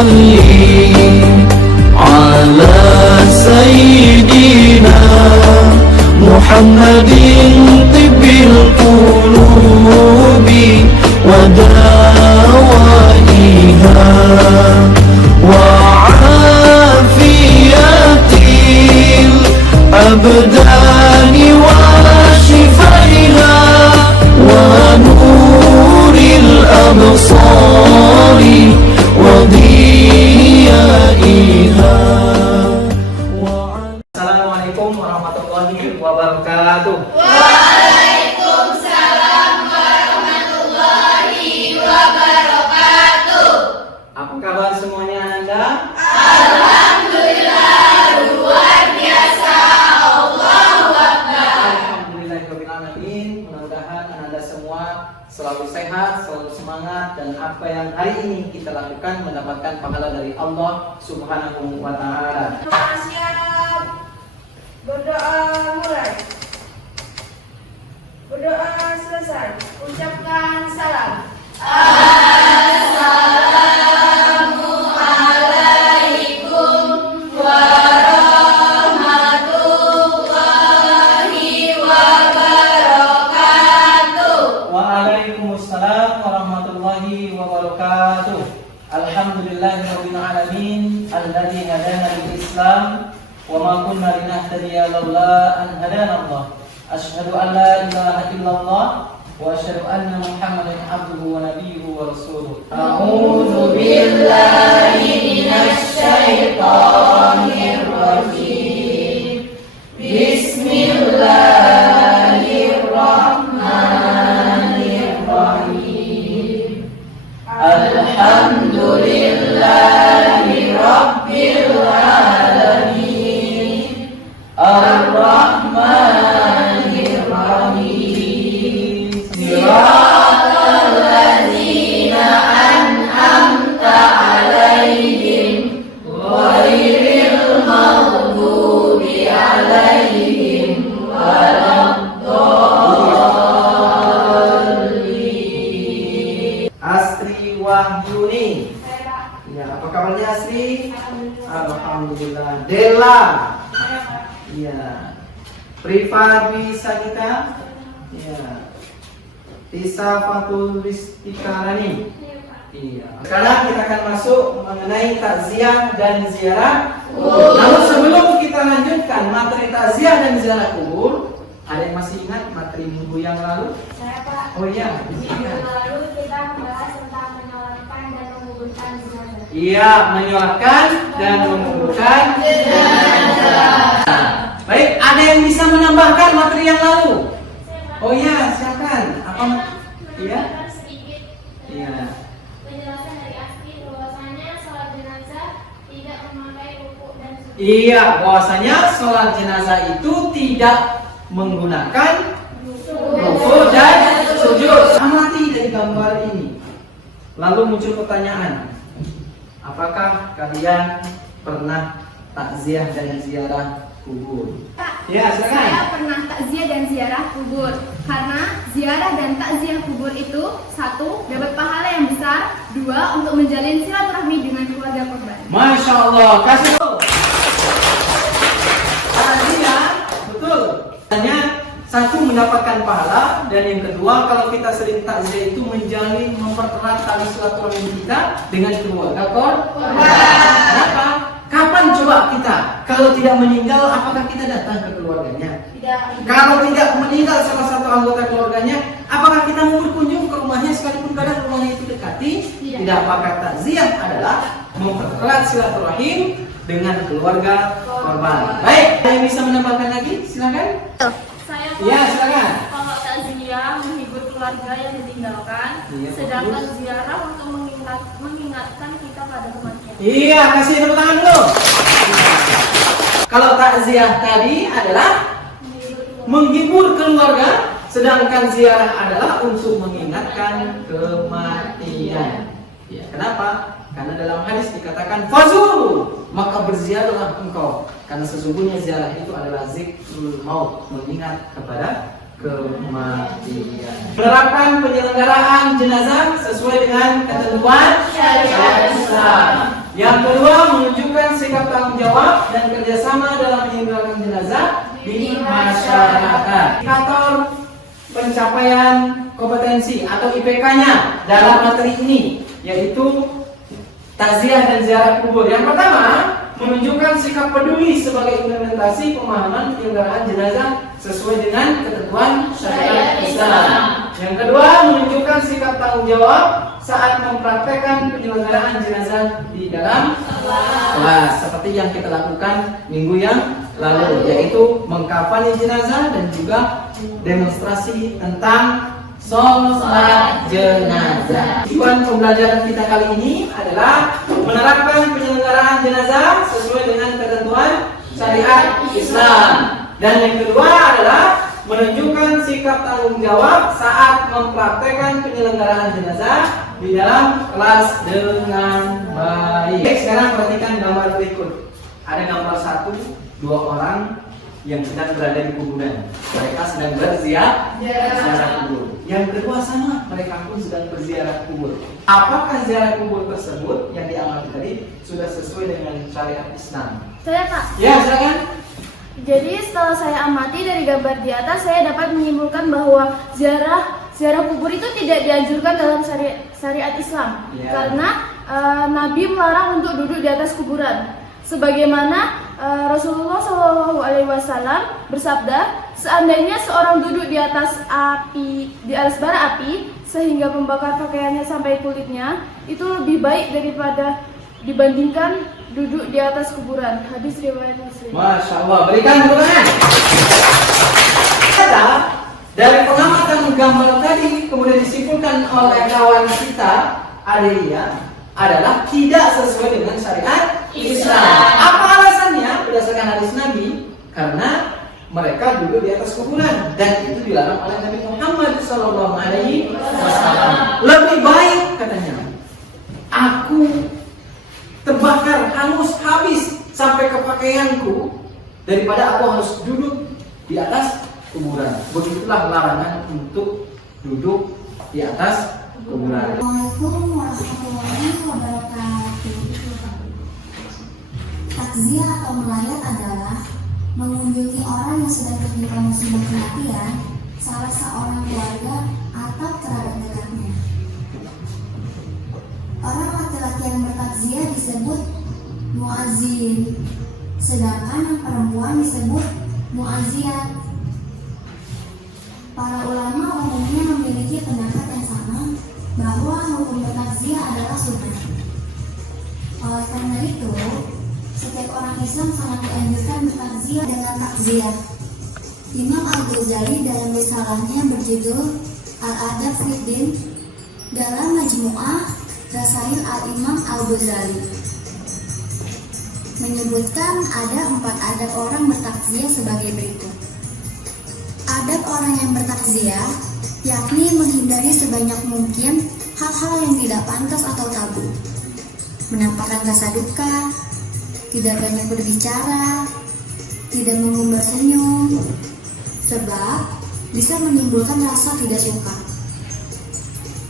صلي على سيدنا محمد طب القلوب ودوائها وعافية الأبدان وشفائها ونور الأبصار وضيائها. Assalamualaikum warahmatullahi wabarakatuh. Waalaikumsalam warahmatullahi wabarakatuh. Apa kabar semuanya Ananda? Alhamdulillah, luar biasa. Allahu Akbar. Alhamdulillahirabbil alamin. Mudah-mudahan Ananda semua selalu sehat, selalu semangat, dan apa yang hari ini kita lakukan mendapatkan pahala dari Allah Subhanahu wa taala. Siap. Berdoa mulai. Berdoa selesai. Ucapkan salam. Assalamualaikum warahmatullahi wabarakatuh. Waalaikumsalam warahmatullahi wabarakatuh. Alhamdulillahirabbil alamin alladzi hadana lil Islam wa ma kunna linahtadiya laula an hadana Allah. Asyhadu an la ilaha illallah wa asyhadu anna Muhammadan abduhu wa nabiyyuhu wa rasuluh. A'udzu billahi minasy syaithanir rajim. Bismillahirrahmanirrahim. Alhamdulillahi rabbil alamin. Ar-Rahmanir Rahim. Siratal ladzina an'amta 'alaihim ghairil maghdubi 'alaihim waladdallin. Asri Wahyuni. Ya, apa kabarnya Asri? Alhamdulillah. Dela. Iya. Privadi Sagita. Iya. Tisa Fatul Ristikarani. Iya. Sekarang kita akan masuk mengenai takziah dan ziarah kubur. Namun sebelum kita lanjutkan materi takziah dan ziarah kubur, ada yang masih ingat materi minggu yang lalu? Saya Pak. Oh iya. Minggu lalu kita membahas tentang menyolatkan dan menguburkan jenazah. Iya, menyolatkan dan menguburkan jenazah. Baik, ada yang bisa menambahkan materi yang lalu? Oh iya, silakan. Apa? Iya. Sedikit Iya. penjelasan dari Asri bahwasanya sholat jenazah tidak memakai rukuk dan sujud. Iya, bahwasanya sholat jenazah itu tidak menggunakan rukuk dan sujud. Amati dari gambar ini. Lalu muncul pertanyaan, apakah kalian pernah takziah dan ziarah kubur? Ya, silakan. Saya pernah takziah dan ziarah kubur. Karena ziarah dan takziah kubur itu, satu, dapat pahala yang besar. Dua, untuk menjalin silaturahmi dengan keluarga korban. Masya Allah, kasih tahu. Takziah, betul. Hanya satu mendapatkan pahala, dan yang kedua kalau kita sering takziah itu menjalin, mempererat tali silaturahmi kita dengan keluarga korban. Kenapa? Kapan coba kita kalau tidak meninggal, apakah kita datang ke keluarganya? Tidak. Kalau tidak meninggal salah satu anggota keluarganya, apakah kita mau berkunjung ke rumahnya sekalipun kadang rumahnya itu dekati? Tidak. Apakah takziah adalah mempererat silaturahim dengan keluarga korban? Baik, ada yang bisa menambahkan lagi? Silakan. Saya Iya, silakan. kalau takziah menghibur keluarga yang ditinggalkan, Iya, sedangkan bagus. ziarah untuk mengingatkan kita pada kematian. Iya, kasih tepuk tangan dulu. Kalau takziah tadi adalah menghibur keluarga, sedangkan ziarah adalah untuk mengingatkan kematian. Ya, kenapa? Karena dalam hadis dikatakan fazuru, maka berziarahlah engkau. Karena sesungguhnya ziarah itu adalah zikrul maut, mengingat kepada kematian. Menerapkan penyelenggaraan jenazah sesuai dengan ketentuan syariat Islam. Yang kedua, menunjukkan sikap tanggung jawab dan kerjasama dalam meninggalkan jenazah di masyarakat. Indikator pencapaian kompetensi atau IPK-nya dalam materi ini yaitu takziah dan ziarah kubur. Yang pertama, menunjukkan sikap peduli sebagai implementasi pemahaman penyelenggaraan jenazah sesuai dengan ketentuan syariat Islam. Yang kedua, menunjukkan sikap tanggung jawab saat mempraktekkan penyelenggaraan jenazah di dalam kelas seperti yang kita lakukan minggu yang lalu, yaitu mengkafani jenazah dan juga demonstrasi tentang sholat jenazah. Tujuan pembelajaran kita kali ini adalah menerapkan penyelenggaraan jenazah sesuai dengan ketentuan syariat Islam. Dan yang kedua adalah menunjukkan sikap tanggung jawab saat mempraktekkan penyelenggaraan jenazah di dalam kelas dengan baik. Baik, sekarang perhatikan gambar berikut. Ada gambar 1, 2 orang yang sedang berada di kuburan. Mereka sedang berziarah kubur. Yang kedua sama, mereka pun sedang berziarah kubur. Apakah ziarah kubur tersebut yang diamati tadi sudah sesuai dengan syariat Islam? Saya Pak. Ya, silakan. Jadi setelah saya amati dari gambar di atas, saya dapat menyimpulkan bahwa ziarah kubur itu tidak dianjurkan dalam syariat Islam. Ya. Karena Nabi melarang untuk duduk di atas kuburan. Sebagaimana Rasulullah SAW bersabda, seandainya seorang duduk di atas bara api sehingga membakar pakaiannya sampai kulitnya, itu lebih baik dibandingkan duduk di atas kuburan. Hadis riwayat Muslim. Masya Allah, berikan tepuk tangan. Dari pengamatan gambar tadi kemudian disimpulkan oleh kawan kita Adelia adalah tidak sesuai dengan syariat Islam. Apa alasannya? Berdasarkan hadis Nabi, karena mereka duduk di atas kuburan dan itu dilarang oleh Nabi Muhammad SAW. Lebih baik katanya, aku terbakar hangus habis sampai ke pakaianku daripada aku harus duduk di atas kuburan. Begitulah larangan untuk duduk di atas kuburan. Assalamualaikum warahmatullahi wabarakatuh. Takziah atau melayat adalah mengunjungi orang yang sedang tertimpa musibah kematian, salah seorang keluarga atau kerabat dekatnya. Orang laki-laki yang bertakziah disebut muazzin, sedangkan yang perempuan disebut muazziyat. Para ulama umumnya memiliki pendapat yang sama bahwa hukum bertakziah adalah sunnah. Oleh karena itu, setiap orang Islam sangat dianjurkan bertakziah dengan takziah. Imam Al-Ghazali dalam risalahnya berjudul Al-Adab Fiddin dalam Majmu'ah Rasail Al-Imam Al-Ghazali menyebutkan ada 4 adab orang bertakziah sebagai berikut. Adab orang yang bertakziah yakni menghindari sebanyak mungkin hal-hal yang tidak pantas atau tabu, menampakkan rasa duka, tidak banyak berbicara, tidak mengumbar senyum, sebab bisa menimbulkan rasa tidak suka.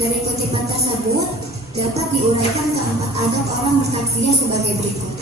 Dari kutipan tersebut dapat diuraikan keempat adab orang bertakziah sebagai berikut.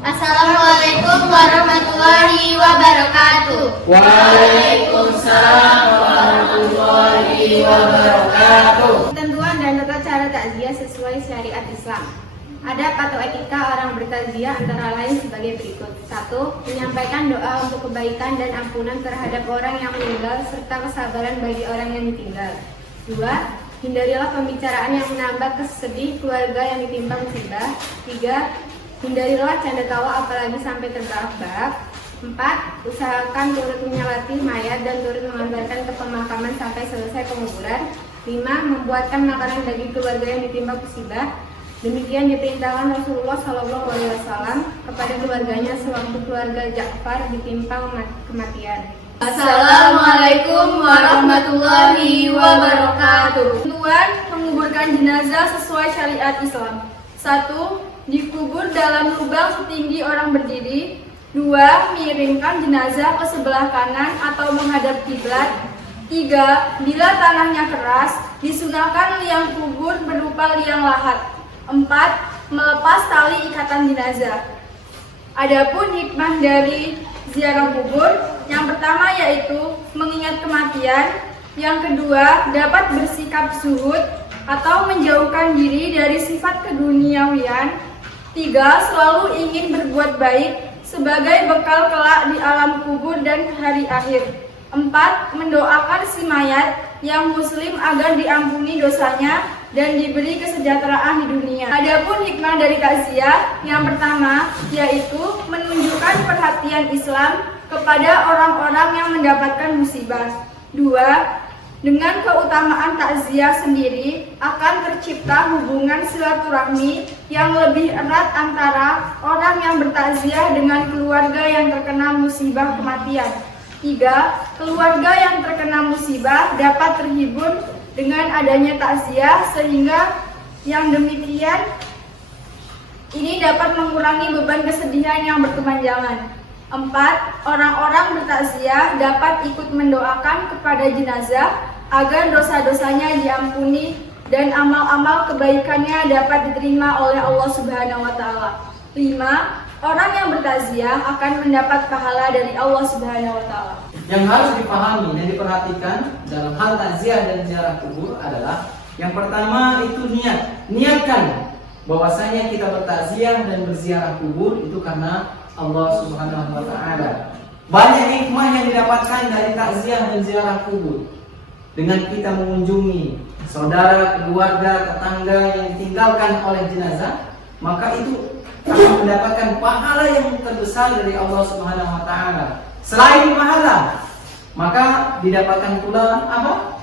Assalamualaikum warahmatullahi wabarakatuh. Waalaikumsalam warahmatullahi wabarakatuh. Ketentuan dan tata cara takziah sesuai syariat Islam. Adab atau etika orang bertakziah antara lain sebagai berikut. 1. Menyampaikan doa untuk kebaikan dan ampunan terhadap orang yang meninggal serta kesabaran bagi orang yang ditinggal. 2. Hindarilah pembicaraan yang menambah kesedih keluarga yang ditimpa musibah. 3. Hindarilah canda tawa apalagi sampai terbahak-bahak. 4. Usahakan turut menyelati mayat dan turut mengantarkan ke pemakaman sampai selesai penguburan. 5. Membuatkan makanan bagi keluarga yang ditimpa musibah. Demikian diperintahkan Rasulullah SAW kepada keluarganya sewaktu keluarga Ja'far ditimpa kematian. Assalamualaikum warahmatullahi wabarakatuh. Ketentuan menguburkan jenazah sesuai syariat Islam. 1. Dikubur dalam lubang setinggi orang berdiri. 2. Miringkan jenazah ke sebelah kanan atau menghadap kiblat. 3. Bila tanahnya keras, disunahkan liang kubur berupa liang lahat. 4. Melepas tali ikatan jenazah. Adapun hikmah dari ziarah kubur, yang pertama yaitu mengingat kematian, yang kedua dapat bersikap zuhud atau menjauhkan diri dari sifat keduniawian, 3. Selalu ingin berbuat baik sebagai bekal kelak di alam kubur dan hari akhir, 4. Mendoakan si mayat yang muslim agar diampuni dosanya dan diberi kesejahteraan di dunia. Adapun hikmah dari takziah, yang pertama yaitu menunjukkan perhatian Islam kepada orang-orang yang mendapatkan musibah. 2. Dengan keutamaan takziah sendiri akan tercipta hubungan silaturahmi yang lebih erat antara orang yang bertakziah dengan keluarga yang terkena musibah kematian. 3. Keluarga yang terkena musibah dapat terhibur dengan adanya takziah, sehingga yang demikian ini dapat mengurangi beban kesedihan yang berkepanjangan. 4. Orang-orang bertakziah dapat ikut mendoakan kepada jenazah agar dosa-dosanya diampuni dan amal-amal kebaikannya dapat diterima oleh Allah Subhanahu wa taala. 5. Orang yang bertakziah akan mendapat pahala dari Allah Subhanahu wa taala. Yang harus dipahami dan diperhatikan dalam hal takziah dan ziarah kubur adalah yang pertama itu niat. Niatkan bahwasanya kita bertakziah dan berziarah kubur itu karena Allah Subhanahu wa taala. Banyak hikmah yang didapatkan dari takziah dan ziarah kubur. Dengan kita mengunjungi saudara, keluarga, tetangga yang ditinggalkan oleh jenazah, maka itu akan mendapatkan pahala yang terbesar dari Allah Subhanahu wa taala. Selain pahala, maka didapatkan pula apa?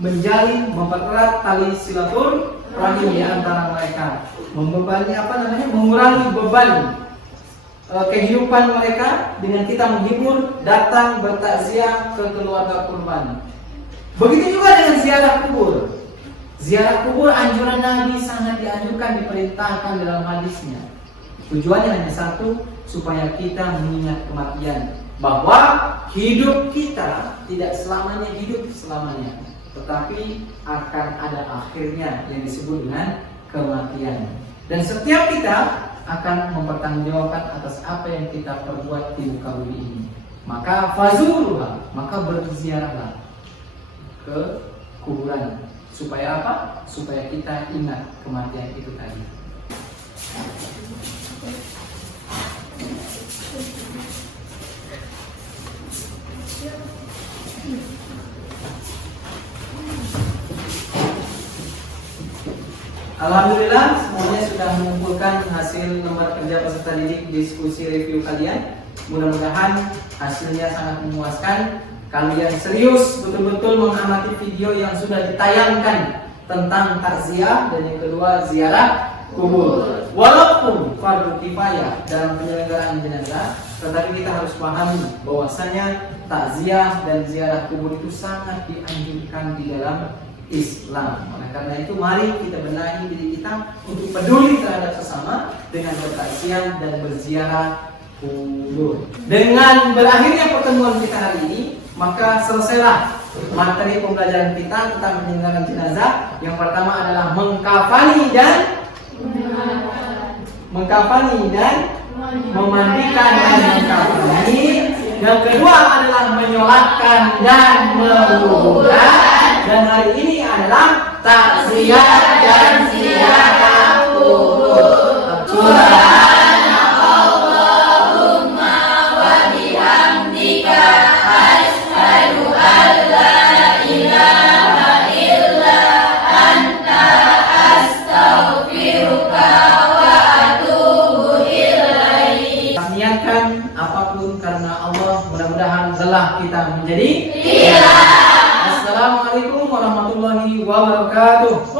Menjalin, mempererat tali silaturahmi di antara mereka. Mengurangi beban kehidupan mereka dengan kita menghibur, datang bertakziah ke keluarga korban. Begitu juga dengan ziarah kubur. Ziarah kubur anjuran Nabi sangat dianjurkan, diperintahkan dalam hadisnya. Tujuannya hanya satu, supaya kita mengingat kematian, bahwa hidup kita tidak selamanya hidup selamanya, tetapi akan ada akhirnya yang disebut dengan kematian. Dan setiap kita akan mempertanggungjawabkan atas apa yang kita perbuat di muka bumi ini. Maka fazuruha, maka berziarahlah ke kuburan. Supaya apa? Supaya kita ingat kematian itu tadi. Alhamdulillah semuanya sudah mengumpulkan hasil lembar kerja peserta didik diskusi review kalian. Mudah-mudahan hasilnya sangat memuaskan. Kalian serius betul-betul mengamati video yang sudah ditayangkan tentang takziah dan yang kedua ziarah kubur. Walaupun fardu kifayah dalam penyelenggaraan jenazah, tetapi kita harus pahami bahwasanya takziah dan ziarah kubur itu sangat dianjurkan di dalam Islam. Oleh karena itu mari kita benahi diri kita untuk peduli terhadap sesama dengan bertakziah dan berziarah kubur. Dengan berakhirnya pertemuan kita hari ini, maka selesailah materi pembelajaran kita tentang penyelenggaraan jenazah. Yang pertama adalah mengkafani dan memandikan dan mengkafani. Yang kedua adalah menyolatkan dan menguburkan. Dan hari ini adalah takziah dan ziarah kubur. Subhanallahumma wa bihamdika asyhadu an la ilaha illa anta astaghfiruka wa atubu ilaik. Niatkan apapun karena Allah, mudah-mudahan telah kita menjadi. Assalamualaikum warahmatullahi wabarakatuh.